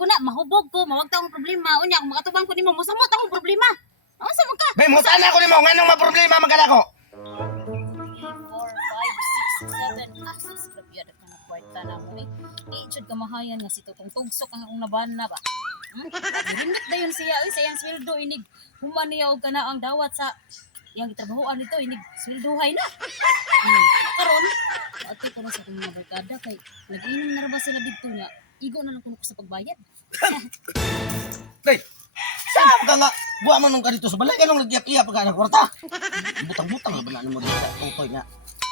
guna mahubog ko, mawag ta akong problema. Unya kung makatubang ko nimo, mosamot akong problema. Asa man ka? May mutan ako nimo nganong maproblema magana ko. 4, 5, 6, 7, asis grabe ada ka na kwarta na mo eh. Jud kamahayan nga si tutong tugsok ang akong nabana ba. Rinit dayon siya oy sa iyang sweldo inig human niya og kana ang dawat sa yang trabahoan nito inig sweldohay na. Karon ato ko na sa akong mga barkada kay nag-inom na ra ba sila didto nga igo na lang kuno ko sa pagbayad. Day. Saan ka nga? Buwa man nung ka dito sa balay kanong nagyak-iya pagka ng kwarta. Butang-butang na ba na mo dito sa tukoy nga.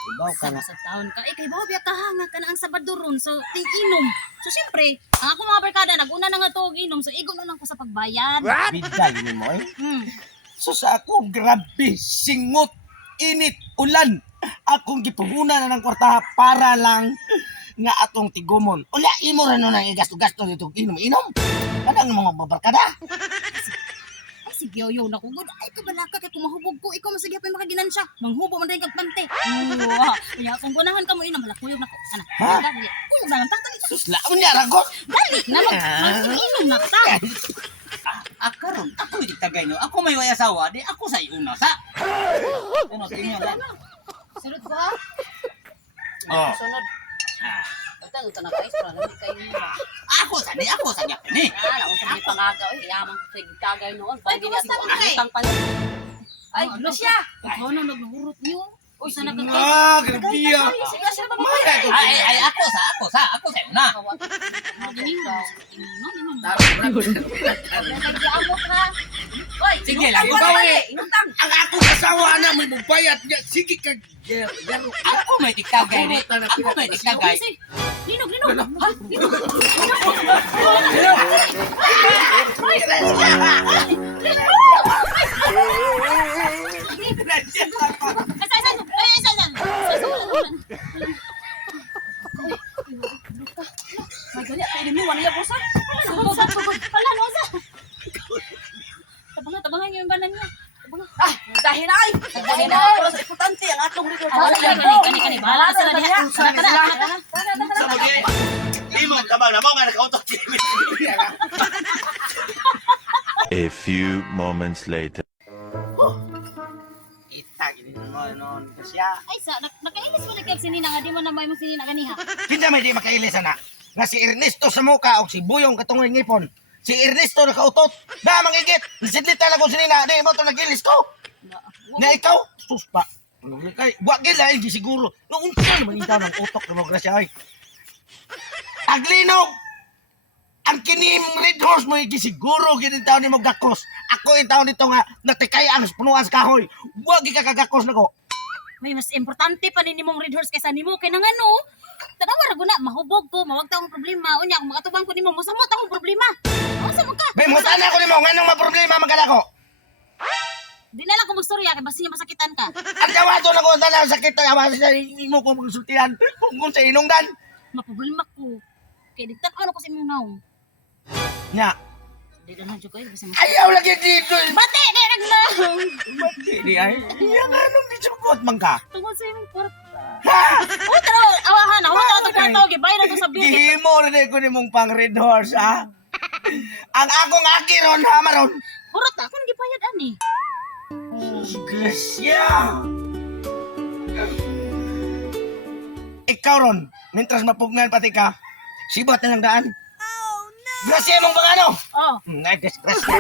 Ibaw ka nga. Sa taon ka kay bawo biya ka hanga ka na ang Sabado ron so ting-inom. So syempre ang ako mga barkada naguna na nga to og inom so igo na lang ko sa pagbayad. Biday ni mo eh. Hmm. So sa ako, grabe, singot, init, ulan. Akong gipuhunan na ng kwarta para lang nga atong tigumon. Ula, imo rin nun ang igasto-gasto nito inom-inom. Anong mga babarkada? Ay sige yo na ko good. Ay kabalaka kay kumahubog ko ikaw masige pa makaginansya. Manghubo man din kag pante. Kaya kung gunahan ka mo ina malakuyog nako. Ana. Ha? Kuyog na lang ta. Sus, laon niya, ragot. Dali na mag-inom na ta. Karon ako di tagay no. Ako may way asawa, di ako sa iuna sa. Ano tinyo ba? Sunod ko ha. Oh. Sunod. Basta nung tanaka istra lang kayo nila. Ako sa niya ni. Naon sa may pangaga oy yamang sa tagay noon. Pag niya ang utang pa. Ay, Lucia. Ikaw na naghurot niyo. Uy, sana ka. Grabe ah. Sige, siya ba ba? Ay ako sa una. Sige lang, ikaw Ang akong asawa na may magbayad niya. Sige ka, gero. Ako may tiktagay ni. Ako may tiktagay. Linog. Magali ako din wala ya bosa. Sugod. Pala no sa. Tabangan yung banan niya. Dahil ay! Dahil na! ay! Pero sa importante, ang atong record. Kani. Bahala ka sila diha. Sana ka na. Di mo kabal na mo nga nakautok. A few moments later. Itag din mo noon kasya. Ay sa nakailis mo kag sinina nga di mo na may mo sinina ganiha. Kinsa may di makailis na. Nga si Ernesto sa muka o si Buyong katong ngipon. Si Ernesto nakautot. Da mangigit. Nasidlita na ko sinina. Di mo to nagilis ko. Na ikaw, sus pa. Kay wa gila hindi siguro. Noong unsa naman ikaw ng utok na mo grasya ay. Aglinog. Ang kinim Red Horse mo iki siguro ginin taon ni mo gakos. Ako yung taon nito nga natikay ang punuan sa kahoy. Wa gi ka kagakos nako. May mas importante pa ni nimong Red Horse kaysa nimo kay nangano. Tanawa ra guna mahubog ko, mawag ta akong problema. Unya kung makatubang ko nimo, mosamot akong problema. Asa man ka? May mutan ako nimo nganong maproblema magana ko. Di na lang ko magstorya kay basi masakitan ka. Ang dawato na ko na sakit na awas sa imo ko magsultihan kung sa inungdan. Maproblema ko. Kay digtan ano ko sa imong naong. Nya, Di na lang jud kayo basi ayaw lagi dito. Bate kay nagnaong. Di ay. Yang anong di sukot man ka. Tungod sa imong kwarta. Ha? Oh, tara, awahan. Ako ta to kwarta og gibay na to sa bill. Gihimo rin ko nimong pang Red Horse ha. Ang akong aki ron ha maron. Kurot ako nang gipayad ani. Iglesia. Ikaw ron, mintras mapugnan pati ka, sibot na lang daan. Oh no! Grasya mong bangano! Oh. Ay, disgrasya.